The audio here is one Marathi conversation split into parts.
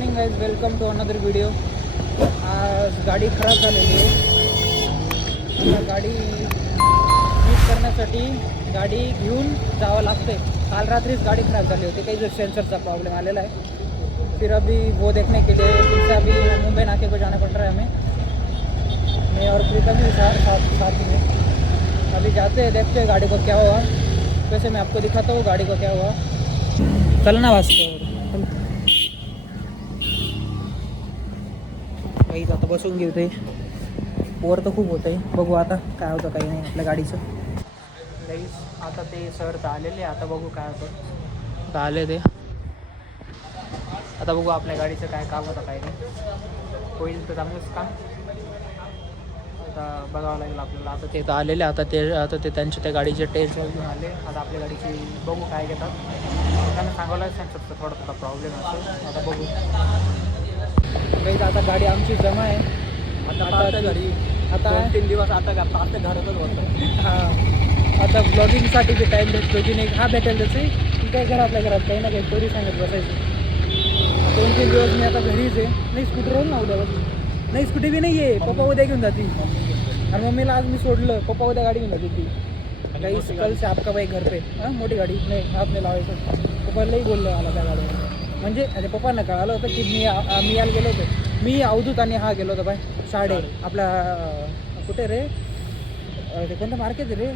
Morning guys, welcome to another video. आज गाडी खराब झालेली आहे. आता गाडी ठीक करण्यासाठी गाडी घेऊन जावं लागते. काल रात्रीच गाड़ी खराब झाली होती, काही जो सेंसरचा प्रॉब्लम आलेला है. फिर अभी वो देखने के लिए फिर से अभी मुंबई नाके को जाना पड़ रहा है हमें. मैं और प्रीतम भी साथ में अभी जाते हैं, देखते हैं गाड़ी को क्या हुआ. वैसे मैं आपको दिखाता हूँ गाड़ी को क्या हुआ. चलना वास्ते काहीच आता बसून घेऊ. ते वर तर खूप होतं आहे. बघू आता काय होतं काही नाही आपल्या गाडीचं. काहीच आता ते सर तर आलेले, आता बघू काय होतं. आता आले ते, आता बघू आपल्या गाडीचं काय काम होतं काही नाही. होईल तर चांगलंच काम. आता बघावं लागेल आपल्याला. आता ते तर आलेले, आता ते त्यांच्या त्या गाडीचे टेस्ट घेऊन आले. आता आपल्या गाडीची बघू काय घेतात. त्यांना सांगावं लागेल त्यांचा थोडा प्रॉब्लेम असेल. आता बघू. काही आता गाडी आमची जमा आहे. आता घरी आता 2-3 दिवस आता घरातच होतं. हां, आता ब्लॉगिंगसाठी बी टाईम भेटतो की नाही हा भेटेल त्याचे काय घरातल्या घरात काही ना काही स्टोरी सांगत बसायचं. 2-3 दिवस मी आता घरीच आहे. नाही स्कूटरवर ना उद्या नाही, स्कूटी बी नाही आहे. पप्पा उद्या घेऊन जाते आणि मम्मीला आज मी सोडलं. पप्पा उद्या गाडी घेऊन जाते ती. काही कल से आपका बाई घर पे. हां, मोठी गाडी नाही आपने लावायचं. पप्पालाही बोललं मला त्या गाडीवर. म्हणजे अरे पप्पांना कळालं होतं की मी यायला गेलो होतो. मी अवधूत आणि हा गेलो होतो बाय शाळे आपला कुठे रे ते कोणतं मार्केट आहे रे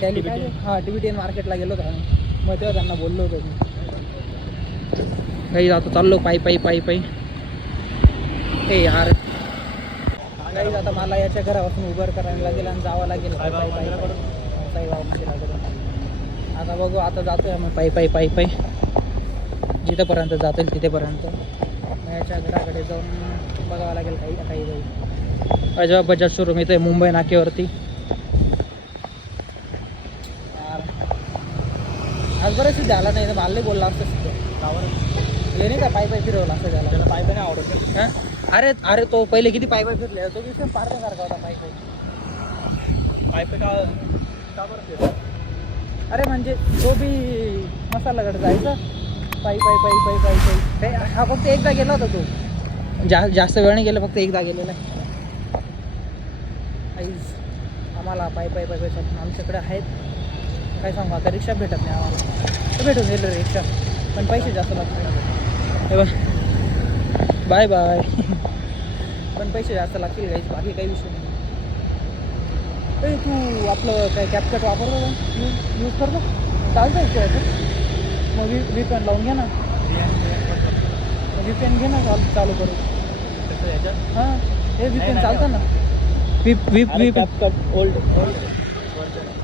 टॅली काय. हां, TVTN मार्केटला गेलो होतो आणि मग तेव्हा त्यांना बोललो होतो मी. काही आता चाललो पायी. हे यार काही आता मला याच्या घरापासून उबर करायला लागेल आणि जावं लागेल साईबाबा मंदिराकडून. आता बघू, आता जातोय मग पायी जिथंपर्यंत जातील तिथेपर्यंत. याच्या घराकडे जाऊन बघावं लागेल काही जाईल. बजाज शोरूम इथे मुंबई नाक्यावरती. आज बरं झाला नाही तर मला बोलला असतं हे नाही का पायी फिरवला असं झालं. त्याला पायी नाही आवडत. हां, अरे तो पहिले किती पायी फिरले तो की पारण्यासारखा होता पायी का बरं. अरे म्हणजे तो बी मसालाकडे जायचा पायी. हा फक्त एकदा गेला होता तो. जास्त वेळ नाही गेला, फक्त एकदा गेलेला आहे. आम्हाला पायी आमच्याकडे आहेत काय सांगू. आता रिक्षा भेटत नाही आम्हाला. भेटून गेलं रिक्षा पण पैसे जास्त लागतात. बाय पण पैसे जास्त लागतील काहीच, बाकी काही विषय नाही. तू आपलं काय कॅपकट वापरतो का? यूज करतो चालतं आहे. मग VPN लावून घे ना. VPN घे ना चालू करू. हां, हे VPN चालतं ना. ओल्ड.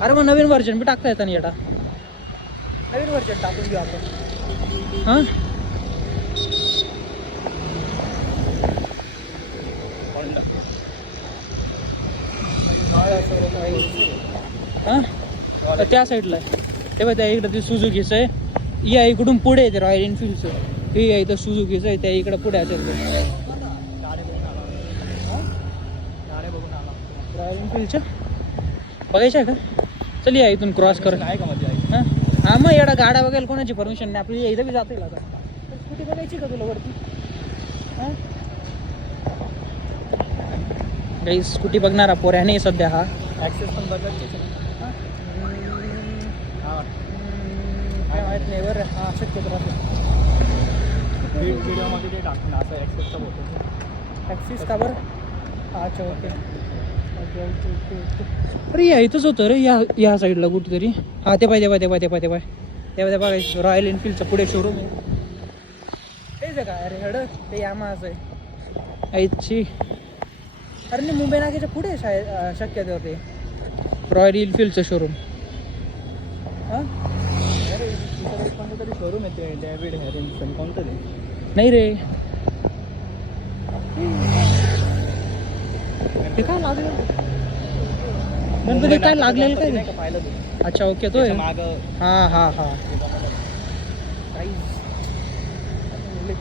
अरे मग नवीन व्हर्जन बी टाकता येतं ना. येता नवीन व्हर्जन टाकून घेऊ आपण. हां, हां त्या साईडला आहे ते बघ. त्या इकडं ते सुझुकीचं आहे. या इकडून पुढे आहे ते रॉयल एनफिल्डचं. हे आहे इथं सुझुकीचं आहे. त्या इकडं पुढे असेल ते रॉयल एनफिल्डच्या. बघायचं आहे का? चल या इथून क्रॉस कर. हां हां, मग एवढा गाड्या बघायला कोणाची परमिशन नाही आपली. इथं बी जाता येईल. आता स्कूटी बघायची का तुला वरती? हां, काही स्कूटी बघणारा पोऱ्या नाही सध्या. हा ॲक्सेस पण बघायची. काय माहीत नाही बरं. हां, शक्यतो व्हिडिओमध्ये ते टाकून असं ॲक्सेसचा होतो. ॲक्सेस का बरं? अच्छा, ओके. अरे या इथंच होतं रे. या साईडला कुठेतरी. हां, ते पाहिजे बघायचं. रॉयल एनफिल्डचं पुढे शोरूम आहे. तेच आहे का? अरे हड ते यामाचं आहे आईची. अरे नाही, मुंबई नाक्याच्या पुढे शायद शक्यतो होते रॉयल एनफिल्डचं शोरूम. हां, अरे कोणतं तरी शोरूम आहे ते डेव्हिड हॅरिसन कोणतं ते. नाही रे, ते काय लागलं गणपती काय लागलेलं काय पाहिलं ते. अच्छा, ओके. तो माग. हां काहीच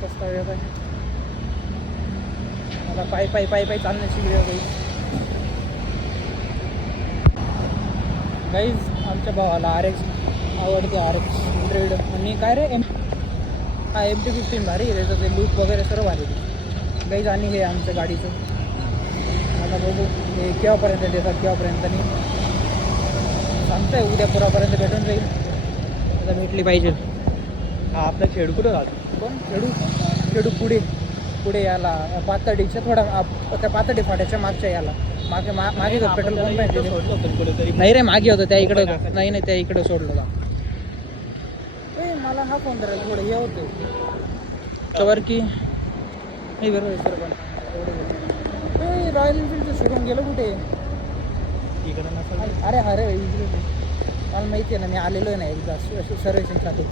पस्ताव येत आहे मला. पायी चालण्याची वेळ काहीच. आमच्या भावाला RX आवडते. RX 100 आणि काय रे हा MT-15 भारी आहे, त्याचं ते लूक वगैरे सर्व भारी गाईज. आणि हे आमचं गाडीचं आता बघू हे केव्हापर्यंत देतात, केव्हापर्यंत नाही सांगतोय. उद्या पुरापर्यंत भेटून जाईल, आता भेटली पाहिजे. हा आपला खेळ कुठं राहतो? कोण खेडू पुढे याला पातळीच्या थोडा त्या पातळी फाट्याच्या मागच्या याला मागे होतं पेट्रोल पंप आहे तिथे. सोडलं होतं कुठेतरी. नाही रे, मागे होतं त्या इकडे होतं. नाही त्या इकडे सोडलं होतं. मला हा फोन करायला थोडं हे होतं त्यावर की नाही बरोबर सर. पण एवढं रॉयल एनफिल्डचं शोरूम गेलं कुठे? इकडं नसेल. अरे इकडे मला माहिती आहे ना, मी आलेलो नाही एकदा सर्व्हिसिंगसाठी.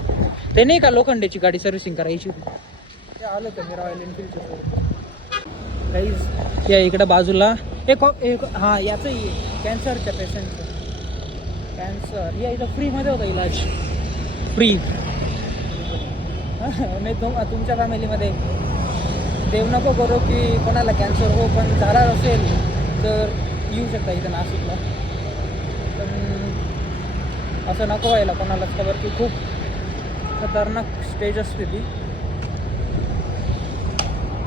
ते नाही का लोखंडेची गाडी सर्व्हिसिंग करायची ते आलं तर मी रॉयल एनफिल्डचं शोरूम. काहीच या इकडं बाजूला एक हां याचं कॅन्सरच्या पेशंटचं कॅन्सर या इथं फ्रीमध्ये होतं इलाज. फ्री मी तुमच्या फॅमिलीमध्ये देव नको करू की कोणाला कॅन्सर हो, पण झाला असेल तर येऊ शकता इथं नाशिकला. पण असं नको व्हायला कोणालाच, खबर की खूप खतरनाक स्टेज असते ती.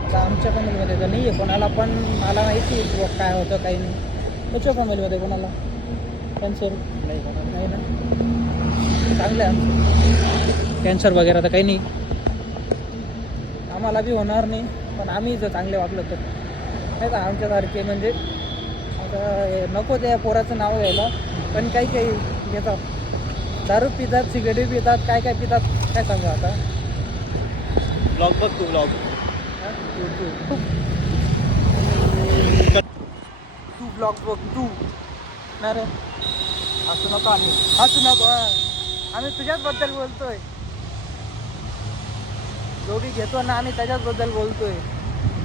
आता आमच्या फॅमिलीमध्ये तर नाही आहे कोणाला, पण मला माहिती आहे काय होतं काही नाही. तुमच्या फॅमिलीमध्ये कोणाला कॅन्सर नाही ना? चांगलं आहे आमचं. कॅन्सर वगैरे तर काही नाही, आम्हाला बी होणार नाही. पण आम्ही जर चांगले वागलो तर नाही का आमच्यासारखे, म्हणजे आता नको त्या पोराचं नाव घ्यायला, पण काही घेतात, दारू पितात, सिगरेट पितात, काय पितात, काय सांगू आता. ब्लॉग बघ तू, ब्लॉग तू ब्लॉग बघ तू ना रे. असू नको आम्ही तुझ्याचबद्दल बोलतोय. जोडी घेतो ना आम्ही त्याच्याचबद्दल बोलतोय.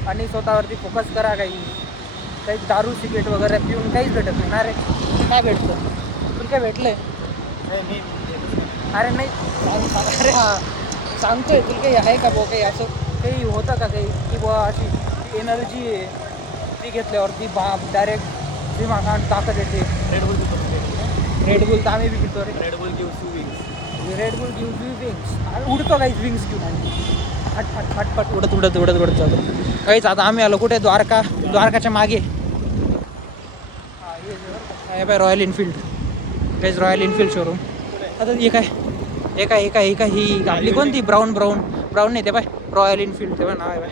आणि स्वतःवरती फोकस करा. काही दारू सिगरेट वगैरे पिऊन काहीच भेटत नाही ना रे. काय भेटतं तुला? काय भेटलंय? अरे नाही अरे हां सांगतोय तुला काही आहे का बुवा, काही असं काही होतं का काही की बुवा अशी एनर्जी आहे ती घेतल्यावरती डायरेक्ट दिमागात ताकद येते? रेडबुल तर आम्ही बी पितो रे. Red Bull gives you wings. उडतो काहीच विंग्स घेऊन आम्ही फटफट उडत जातो काहीच. आता आम्ही आलो कुठे? द्वारकाच्या मागे. हे बाय रॉयल एनफिल्ड काहीच, रॉयल एनफिल्ड शोरूम. आता एका ही आपली कोणती ब्राऊन नाही ते बाय रॉयल एनफिल्ड ते नाव आहे बाय.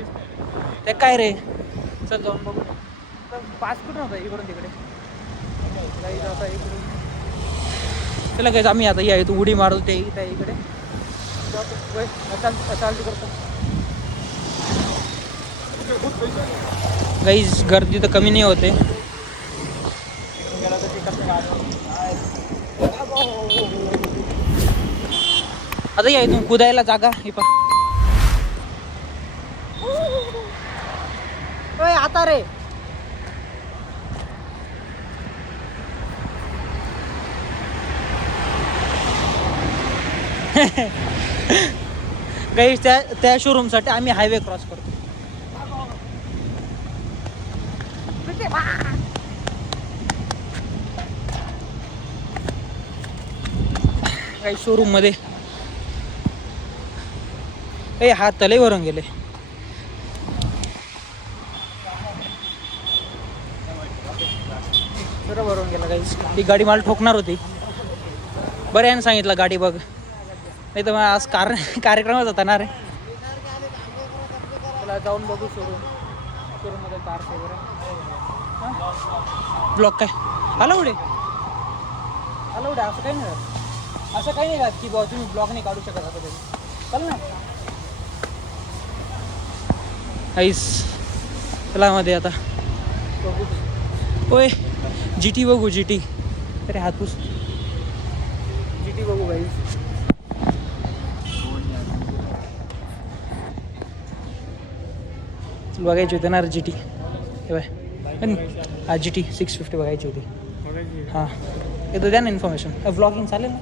ते काय रे, चल जाऊन बघू. पास कुठं नव्हता इकडून तिकडे काही जाता इकडून. चला काहीच आम्ही आता या इथून उडी मारतो ते इकडे चालती करतो. काहीच गर्दी तर कमी नाही होते. आता या इथून कुदायला जागा ही पा आता रे. काही त्या शोरूमसाठी आम्ही हायवे क्रॉस करतो. काही शोरूम मध्ये हात तले भरून गेले. बरं भरून गेला काही. ती गाडी मला ठोकणार होती. बरं यानं सांगितलं गाडी बघ, नाही तर मग आज कार्यक्रमच होता ना रे. त्याला जाऊन बघू शोरूममध्ये कार वगैरे. ब्लॉक काय अलाउड असं काही नाही राहत. असं काही नाही राहत की बाबा तुम्ही ब्लॉक नाही काढू शकत. आता तरी चल ना आईस. चला मध्ये आता बघू. होय GT बघू. GT अरे हातपूस GT बघू बाई. बघायची होती ना GT हे बाय. हा GT 650 बघायची होती. हां येतो द्या ना इन्फॉर्मेशन. ब्लॉगिंग चालेल ना?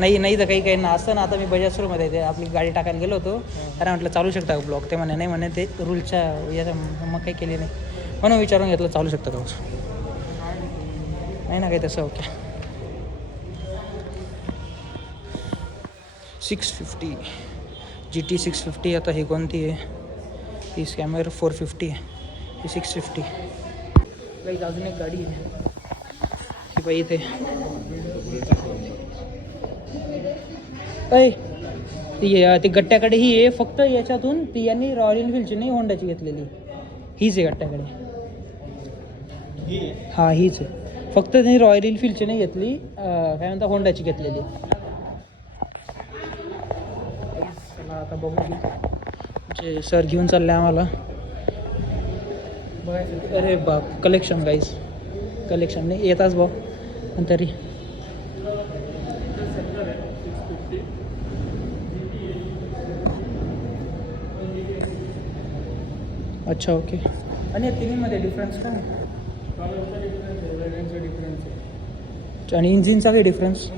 नाही तर काही ना असतं ना. आता मी बजाज शोरूममध्ये ते आपली गाडी टाकायला गेलो होतो. अरे म्हटलं चालू शकता का ब्लॉग? ते म्हणे ते रूलच्या याच्या मग काही केली नाही म्हणून विचारून घेतलं चालू शकतं का? नाही ना काही तसं. Okay 650 GT 650. आता ही कोणती आहे? ही स्कॅमर 450 आहे, ही 650. काही अजून एक गाडी आहे की बाई इथे. अय ती गट्ट्याकडे ही आहे फक्त. याच्यातून ती यांनी रॉयल एनफिल्डची नाही, होंडाची घेतलेली. हीच आहे गट्ट्याकडे. हां हीच आहे. फक्त त्यांनी रॉयल एनफिल्डची नाही घेतली, काय म्हणता होंडाची घेतलेली. चला आता बघू की जे सर घेऊन चालले आम्हाला बघायचं. अरे बाप, कलेक्शन गाईज, कलेक्शन नाही येताच भाऊ पण तरी. अच्छा ओके. आणि तिन्हीमध्ये डिफरन्स काय? आणि इंजिनचा काही डिफरन्स?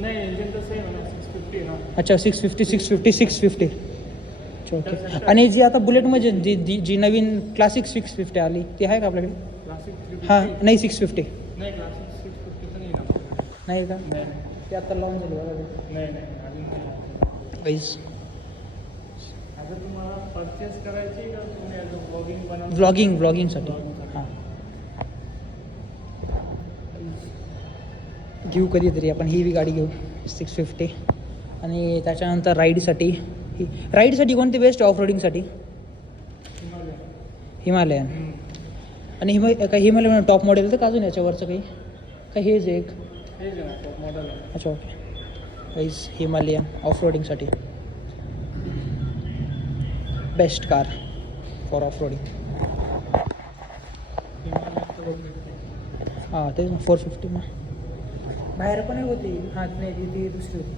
अच्छा 650 650 650. अच्छा ओके. आणि जी आता बुलेटमध्ये जी नवीन क्लासिक 650 आली ती आहे का आपल्याकडे? हां नाही 650 नाही का? ते आता लावून झाली बघा. गाईज व्लॉगिंगसाठी हां घेऊ कधीतरी आपण. ही बी गाडी घेऊ 650. आणि त्याच्यानंतर राईडसाठी कोणती बेस्ट? ऑफ रोडिंगसाठी हिमालयन. आणि हिमालयन टॉप मॉडेल तर का अजून याच्यावरचं काही हेच एक? अच्छा ओके. गाईज हिमालयन ऑफ रोडिंगसाठी best car for off roading. हां तेच ना 450 ना. बाहेर पण होती. हां नाही ती दुसरी होती.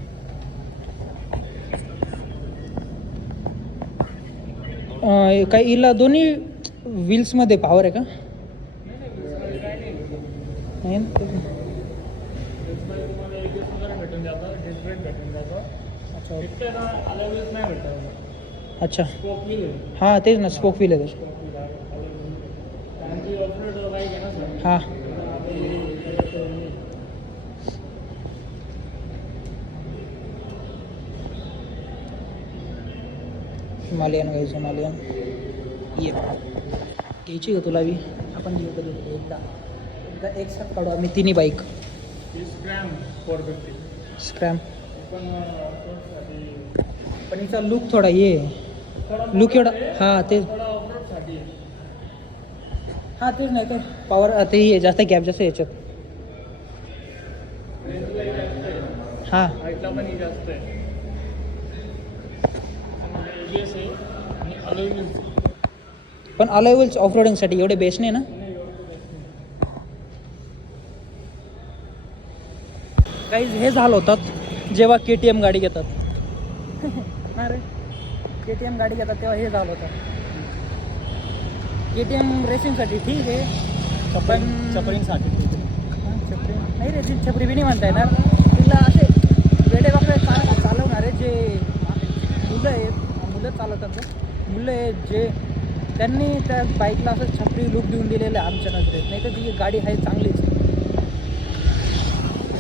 काही हिला दोन्ही व्हील्समध्ये पॉवर आहे का? नाही अच्छा हां तेच ना स्पोक व्हील आहे त्याची. हां हिमालयन गाईज हिमालयन ये घ्यायची का तुला बी? आपण घेऊ कधी एकदा एक साथ काढू आम्ही तिन्ही बाईक. स्क्रॅम पण हिचा लुक थोडा ये लुक एवढा. हां तेच हां तेच नाही तर पॉवर ते ही जास्त गॅप जास्त याच्यात. हां पण अलॉय व्हील्स ऑफ रोडिंगसाठी एवढे बेस्ट नाही ना? काही हे झालं होतात जेव्हा KTM गाडी घेतात. अरे KTM गाडी घेतात तेव्हा हे झालं होतं. KTM रेसिंगसाठी ठीक आहे पण चपरींसाठी नाही रे. छपरी बी नाही म्हणता येणार तिला. असे वेडे वाकडे चालवणारे जे मुलं चालवतात मुलं आहेत जे त्यांनी त्या बाईकला असं छपरी लुक देऊन दिलेलं आहे आमच्या नजरेत. नाही तर ती गाडी आहे चांगलीच.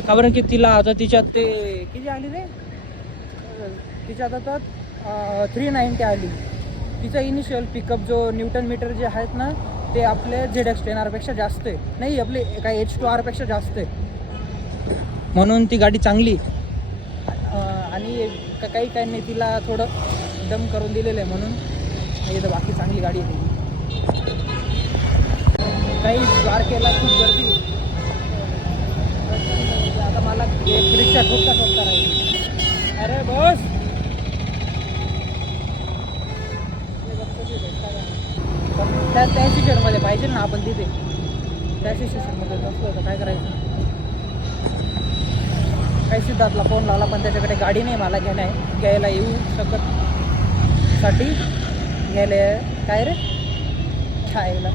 कारण की तिला आता तिच्यात ते किती आली रे? तिच्यात आता 390 आली. तिचा इनिशियल पिकअप जो न्यूटन मीटर जे आहेत ना ते आपले ZX10R जास्त आहे. नाही आपले काय H2R जास्त आहे. म्हणून ती गाडी चांगली. आणि काही नाही तिला थोडं दम करून दिलेलं आहे म्हणून. नाही तर बाकी चांगली गाडी आहे. काही द्वारकेला खूप गर्दी. आता मला एक रिक्षा ठोकता राहील. अरे बस त्या सिच्युएशनमध्ये पाहिजे ना आपण तिथे. त्या सिच्युएशनमध्ये नसलं तर काय करायचं? काही सिद्धार्थला फोन लावला पण त्याच्याकडे गाडी नाही मला घ्यायला येऊ शकत साठी. घ्यायला काय रे घ्यायला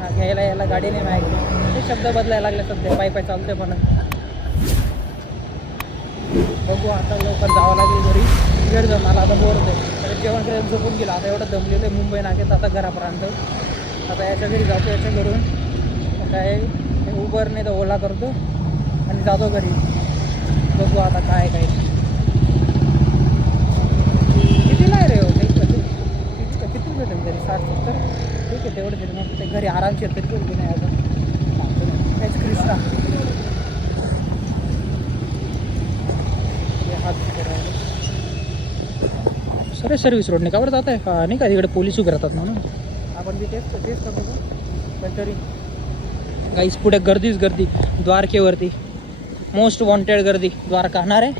हां घ्यायला यायला गाडी नाही माझ्याकडे. ते शब्द बदलायला लागले सध्या. पाय चालते पण बघू आता लवकर जावं लागेल घरी. वेळ जाऊन मला आता बोर होते. तर जेवण करायला झोपून गेला. आता एवढं दमलेलं आहे मुंबई नाक्यात आता घरापर्यंत. आता याच्या घरी जातो. याच्या घरून काय उबर नाही तर ओला करतो आणि जातो घरी. बघू आता काय तेवढं तरी मग ते घरी आरामशीर तरी करू नाही अजून त्याच क्रिस्टा सर सर्व्हिस रोडने कावर जात आहे का नाही का तिकडे पोलीस उभे राहतात म्हणून आपण बी तेच करतो पण तरी गाईस पुढे गर्दीच गर्दी द्वारकेवरती मोस्ट वॉन्टेड गर्दी द्वारका ना रे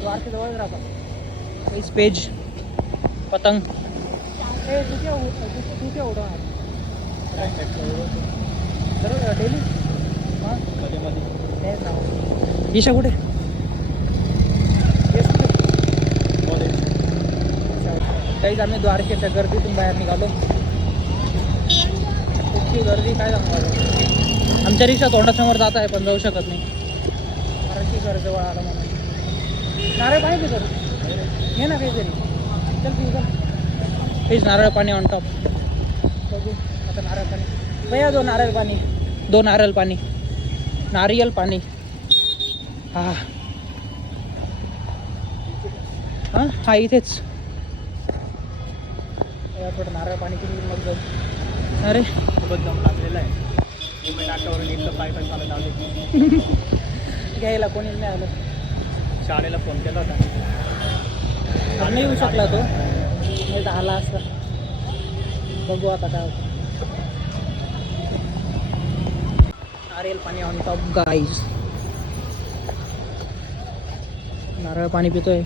द्वारकेजवळच राहतात काहीच पेज पतंग तू उडवणार डेली हां मध्ये मध्ये तेच ना ईशा कुठे काहीच आम्ही द्वारकेच्या गर्दीतून बाहेर निघालो इतकी गर्दी काय सांगू आमच्या रिक्षा तोंडासमोर जात आहे पण जाऊ शकत नाही कारण की घर जवळ आलं म्हणून नारळ पाणी पितो घे ना काहीतरी चल पिऊ चल प्लीज नारळ पाणी ऑन टॉप बघू आता नारळ पाणी भैया दो नारळ पाणी नारियल पाणी हां हां हां इथेच थोडं नारळ पाणी पिऊन मग जाऊ अरे सोबत जाऊन लागलेलं आहे मुंबई नाट्यावरून एकटं पाय चालत आले घ्यायला कोणीच नाही आलं शाळेला फोन केला होता नाही येऊ शकला तो नाही तर आला असं बघू आता काय होतं नारियल पाणी ऑन टॉप गाईज नारळ पाणी पितोय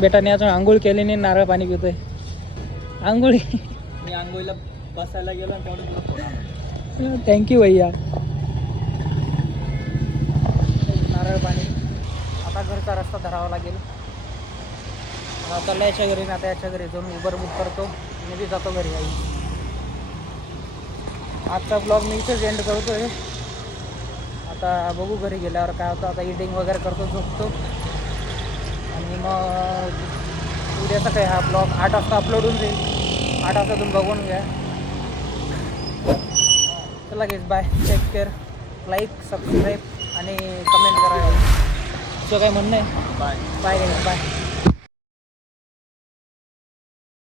बेटाने अजून आंघोळ केली नाही नारळ पाणी पितोय आंघोळी मी आंघोळीला बसायला गेलो आणि तेवढं तुला फोन आला थँक्यू भैया नारळ पाणी आता घरचा रस्ता धरावा लागेल आता चालला याच्या घरी आता याच्या घरी जाऊन उबर बुक करतो मी बी जातो घरी आई आजचा ब्लॉग मी इथेच एंड करतोय आता बघू घरी गेल्यावर काय होतं आता एडिटिंग वगैरे करतो झोपतो आणि मग उद्या सकाळी हा ब्लॉग 8 वाजता अपलोड होऊन जाईल 8 वाजता तुम्ही बघून घ्या चला guys bye take care like subscribe आणि कमेंट करा तुझं काय म्हणणं आहे बाय बाय बाय